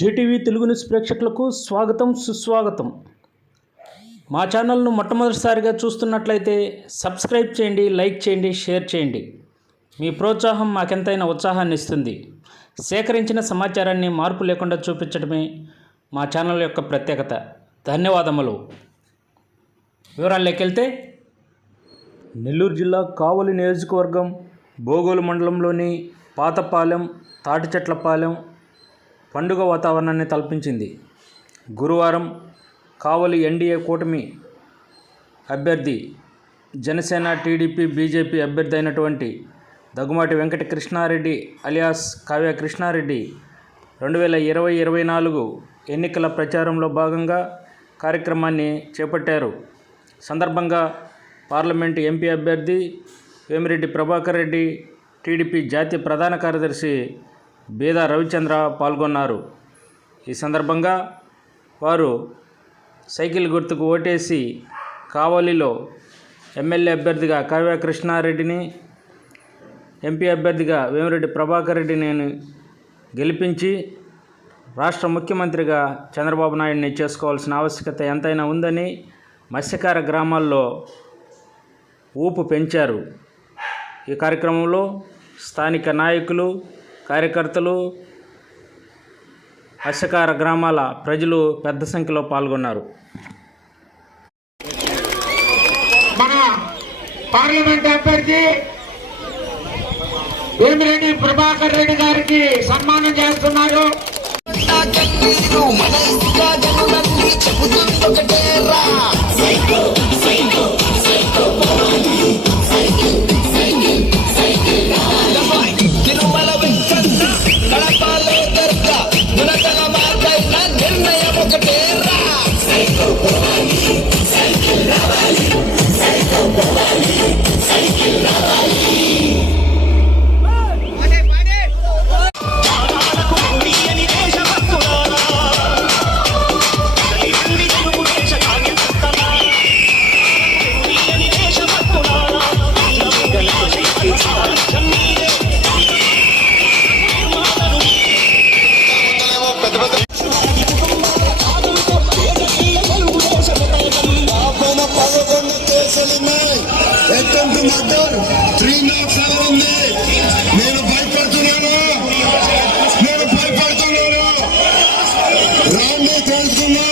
JTV Telugu news ప్రేక్షకులకు స్వాగతం సుస్వాగతం. మా ఛానల్ను మొట్టమొదటిసారిగా చూస్తున్నట్లయితే సబ్స్క్రైబ్ చేయండి, లైక్ చేయండి, షేర్ చేయండి. మీ ప్రోత్సాహం మాకెంతైనా ఉత్సాహాన్ని ఇస్తుంది. సేకరించిన సమాచారాన్ని మార్పు లేకుండా చూపించడమే మా ఛానల్ యొక్క ప్రత్యేకత. ధన్యవాదములు. వివరాల్లోకి వెళ్తే, నెల్లూరు జిల్లా కావలి నియోజకవర్గం బోగోలు మండలంలోని పాతపాలెం, తాటిచెట్లపాలెం పండుగ వాతావరణాన్ని తలపించింది. గురువారం కావలి ఎన్డీఏ కూటమి అభ్యర్థి, జనసేన, టీడీపీ, బీజేపీ అభ్యర్థి అయినటువంటి దగ్గుమాటి వెంకట కృష్ణారెడ్డి అలియాస్ కావ్య కృష్ణారెడ్డి 2024 ఎన్నికల ప్రచారంలో భాగంగా కార్యక్రమాన్ని చేపట్టారు. సందర్భంగా పార్లమెంటు ఎంపీ అభ్యర్థి వేమిరెడ్డి ప్రభాకర్ రెడ్డి, టీడీపీ జాతీయ ప్రధాన కార్యదర్శి బీదా రవిచంద్ర పాల్గొన్నారు. ఈ సందర్భంగా వారు సైకిల్ గుర్తుకు ఓటేసి కావలిలో ఎమ్మెల్యే అభ్యర్థిగా కావ్య కృష్ణారెడ్డిని, ఎంపీ అభ్యర్థిగా వేమిరెడ్డి ప్రభాకర్ రెడ్డిని గెలిపించి రాష్ట్ర ముఖ్యమంత్రిగా చంద్రబాబు నాయుడిని చేసుకోవాల్సిన ఆవశ్యకత ఎంతైనా ఉందని మత్స్యకార గ్రామాల్లో ఊపు పెంచారు. ఈ కార్యక్రమంలో స్థానిక నాయకులు, కార్యకర్తలు, మత్స్యకార గ్రామాల ప్రజలు పెద్ద సంఖ్యలో పాల్గొన్నారు. మన పార్లమెంట్ అభ్యర్థి వేమిరెడ్డి ప్రభాకర్ రెడ్డి గారికి సన్మానం చేస్తున్నారు. నేను భయపడుతున్నాను రాండి తెలుసుకున్నా.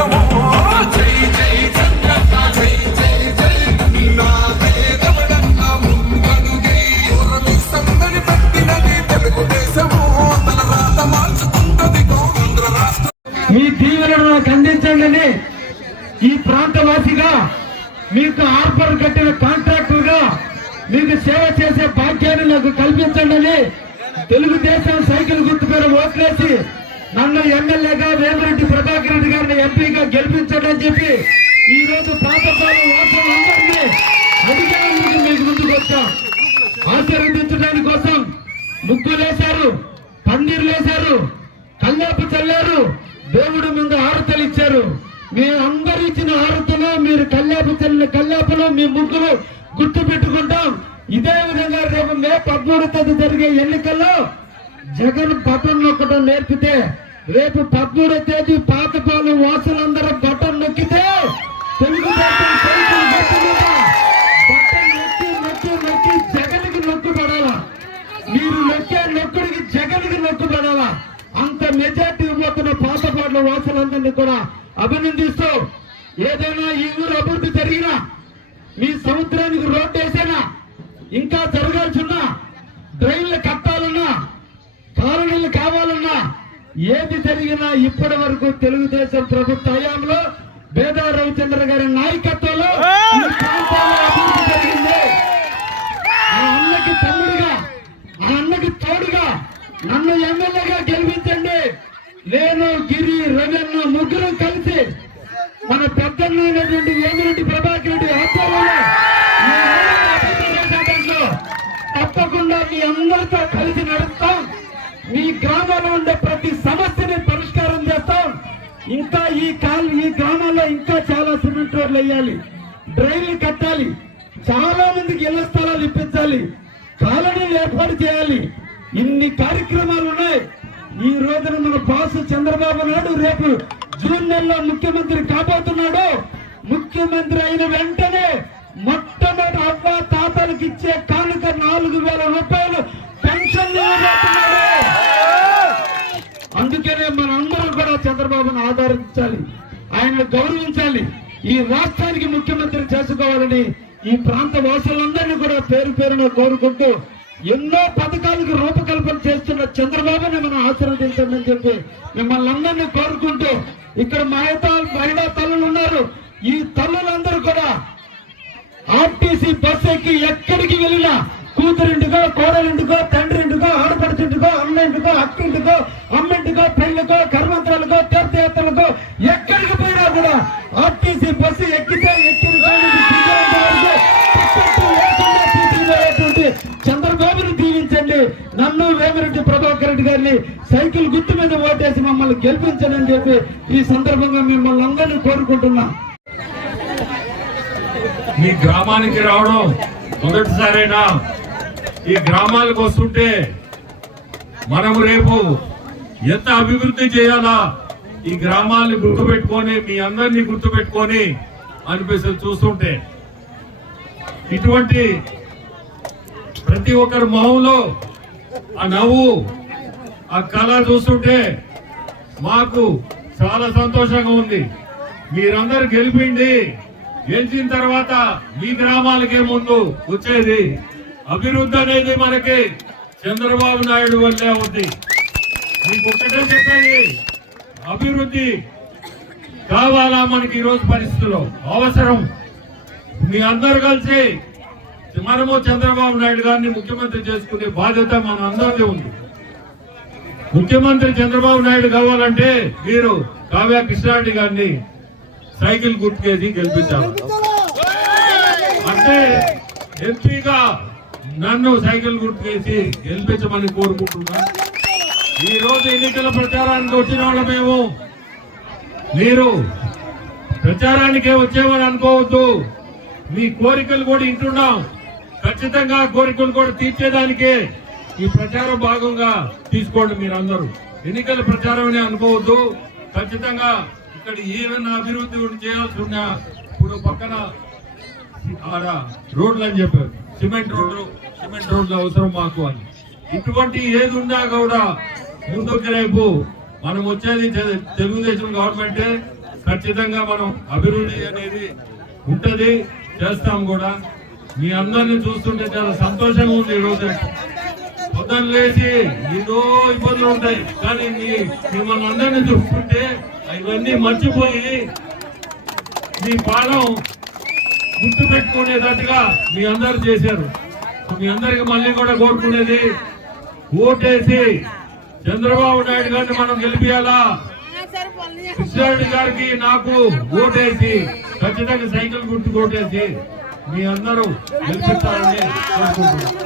సంఘమో జై జై చంద్రన్న జై జై జై నా పేదవడన్న ముందడుగై ఓరమి సందని పెట్టినది తెలుగుదేశము తన రాత మార్చుకుంటది ఆంధ్ర రాష్ట్ర మీ దీవెనను నాకు అందించండి. ఈ ప్రాంతవాసిగా మీకు ఆర్పర్ కట్టిన కాంట్రాక్టర్ గా మీకు సేవ చేసే భాగ్యాన్ని నాకు కల్పించండి. తెలుగుదేశం సైకిల్ గుర్తు పేరు ఓట్లేసి నన్ను ఎమ్మెల్యేగా వేమిరెడ్డి ప్రభాకర్ రెడ్డి గారిని ఎంపీగా గెలిపించండి అని చెప్పి ఈ రోజు పాతపాలెం వాసులందరినీ అడిగేందుకు మీకు ముందుకు వచ్చాం. ఆశీర్వదించడానికి కోసం ముగ్గులేశారు, పందిర్లేశారు, కల్లాపు చల్లారు, దేవుడి ముందు హారతలు ఇచ్చారు. మీ అందరు ఇచ్చిన హారతలు, మీరు కల్లాపు చల్లిన కల్లాపులు, మీ ముగ్గులు గుర్తు పెట్టుకుంటాం. ఇదే విధంగా రేపు మే 13వ తేదీ జరిగే ఎన్నికల్లో జగన్ బటన్ నొక్కడం నేర్పితే రేపు 13వ తేదీ పాతపాలెం వాసులందరూ బటన్ నొక్కితే తెలుగుదేశం సైకిల్ గుర్తు మీద బటన్ నొక్కి నొక్కి నొక్కి జగన్కి నొక్కు పడాలా. మీరు నొక్కే నొక్కుడికి జగన్కి నొక్కు పడాలా. అంత మెజార్టీ ఇవ్వబోతున్న పాతపాలెం వాసులందరినీ కూడా అభినందిస్తూ ఏదైనా ఈ ఊరు అభివృద్ధి జరిగినా, మీ సముద్రానికి రోడ్డు వేసినా, ఇంకా జరగాల్సిన డ్రైన్లు కట్టాలన్నా, కాలనీలు కావాలన్నా, ఏది జరిగినా ఇప్పటి వరకు తెలుగుదేశం ప్రభుత్వ హయాంలో బేదా రవిచంద్ర గారి నాయకత్వంలో ఈ ప్రాంతాల్లో అభివృద్ధి జరిగింది. ఆ అన్నకి తమ్ముడిగా, ఆ అన్నకి తోడుగా నన్ను ఎమ్మెల్యేగా గెలిపించండి. నేను గిరి రవీన్న ముగ్గురు కలిసి మన పెద్దన్నటువంటి వేమిరెడ్డి ప్రభాకర్ రెడ్డి ఆధ్వర్యంలో తప్పకుండా మీ అందరితో కలిసి నడుస్తాం. మీ గ్రామంలో ఉండే ప్రతి సమస్యని పరిష్కారం చేస్తాం. ఇంకా ఈ గ్రామాల్లో ఇంకా చాలా సిమెంట్ రోడ్లు వేయాలి, డ్రైన్లు కట్టాలి, చాలా మందికి ఇళ్ల స్థలాలు ఇప్పించాలి, కాలనీలు ఏర్పాటు చేయాలి. ఇన్ని కార్యక్రమాలు ఉన్నాయి. ఈ రోజున మన బాస్ చంద్రబాబు నాయుడు రేపు జూన్ నెలలో ముఖ్యమంత్రి కాబోతున్నాడు. ముఖ్యమంత్రి అయిన వెంటనే మొట్టమొదటి అవ్వ తాతలకు ఇచ్చే కానుక 4,000 రూపాయలు పెన్షన్ ఇవ్వబోతున్నాడు. అందుకనే మనందరం కూడా చంద్రబాబును ఆదరించాలి, ఆయనను గౌరవించాలి, ఈ రాష్ట్రానికి ముఖ్యమంత్రి చేసుకోవాలని ఈ ప్రాంత వాసులందరినీ కూడా పేరు పేరున కోరుకుంటూ ఎన్నో పథకాలకు రూపకల్పన చేస్తున్న చంద్రబాబుని మనం ఆశీర్వదించండి అని చెప్పి మిమ్మల్ని అందరినీ కోరుకుంటూ ఇక్కడ మహిళా తల్లులు ఉన్నారు. ఈ తల్లులందరూ కూడా ఆర్టీసీ బస్ ఎక్కి ఎక్కడికి వెళ్ళినా కూతురింటికో, కోడలింటికో, తండ్రింటికో, ఆడపడుచుంటికో, అమ్మింటికో, అక్కింటికో, అమ్మింటికో, పెళ్లికో, కర్మంత్రాలకో, తీర్థయాత్రలకో ఎక్కడికి పోయినా కూడా ఆర్టీసీ బస్సు ఎక్కితే చంద్రబాబుని దీవించండి. నన్ను వేమిరెడ్డి ప్రభాకర్ రెడ్డి గారిని సైకిల్ గుర్తు మీద ఓటేసి మమ్మల్ని గెలిపించండి అని చెప్పి ఈ సందర్భంగా మిమ్మల్ని అందరినీ కోరుకుంటున్నా. మీ గ్రామానికి రావడం మొదటిసారైనా? ఈ గ్రామాలకు వస్తుంటే మనము రేపు ఎంత అభివృద్ధి చేయాలా, ఈ గ్రామాన్ని గుర్తుపెట్టుకొని, మీ అందరినీ గుర్తుపెట్టుకొని అనిపిస్తుంది చూస్తుంటే. ఇటువంటి ప్రతి ఒక్కరి మొహంలో ఆ నవ్వు, ఆ కళ చూస్తుంటే మాకు చాలా సంతోషంగా ఉంది. మీరందరూ గెలిచిన తర్వాత మీ గ్రామాలకే ముందు వచ్చేది అభివృద్ధి అనేది మనకి చంద్రబాబు నాయుడు వల్లే ఉంది. మీకు ఒక్కటే చెప్పేది, అభివృద్ధి కావాలా మనకి ఈరోజు పరిస్థితుల్లో అవసరం. మీ అందరూ కలిసి మనము చంద్రబాబు నాయుడు గారిని ముఖ్యమంత్రి చేసుకునే బాధ్యత మన అందరిది ఉంది. ముఖ్యమంత్రి చంద్రబాబు నాయుడు కావాలంటే మీరు కావ్య కృష్ణారెడ్డి గారిని సైకిల్ గుర్తుకేసి గెలిపించాలి. అంటే ఎంపీగా నన్ను సైకిల్ గుర్తుకేసి గెలిపించమని కోరుకుంటున్నా. ఈ రోజు ఎన్నికల ప్రచారానికి వచ్చిన వాళ్ళ మేము, మీరు ప్రచారానికే వచ్చేవారు అనుకోవద్దు. మీ కోరికలు కూడా వింటున్నాం. ఖచ్చితంగా కోరికలు కూడా తీర్చేదానికే ఈ ప్రచారం భాగంగా తీసుకోండి. మీరందరూ ఎన్నికల ప్రచారం అని అనుకోవద్దు. ఖచ్చితంగా ఇక్కడ ఏమైనా అభివృద్ధి చేయాల్సి ఉన్నా, ఇప్పుడు పక్కన ఆడ రోడ్లు అని చెప్పారు, సిమెంట్ రోడ్లు అవసరం మాకు అని. ఇటువంటి ఏది ఉన్నా కూడా ముందుకు రేపు మనం వచ్చేది తెలుగుదేశం గవర్నమెంటే. ఖచ్చితంగా మనం అభివృద్ధి అనేది ఉంటది, చేస్తాం కూడా. మీ అందరిని చూస్తుంటే చాలా సంతోషంగా ఉంది. ఈరోజు పొద్దున్న లేచి ఏదో ఇబ్బందులు ఉంటాయి, కానీ మిమ్మల్ని అందరినీ చూస్తుంటే ఇవన్నీ మర్చిపోయి మీ పాలన గుర్తు పెట్టుకునేటట్టుగా మీ అందరు చేశారు. మీ అందరికి మళ్ళీ కూడా కోరుకునేది, ఓటేసి చంద్రబాబు నాయుడు గారిని మనం గెలిపియాలా. కృష్ణారెడ్డి గారికి నాకు ఓటేసి ఖచ్చితంగా సైకిల్ గుర్తు ఓటేసి మీ అందరూ గెలిపిస్తారని కోరుకుంటున్నాను.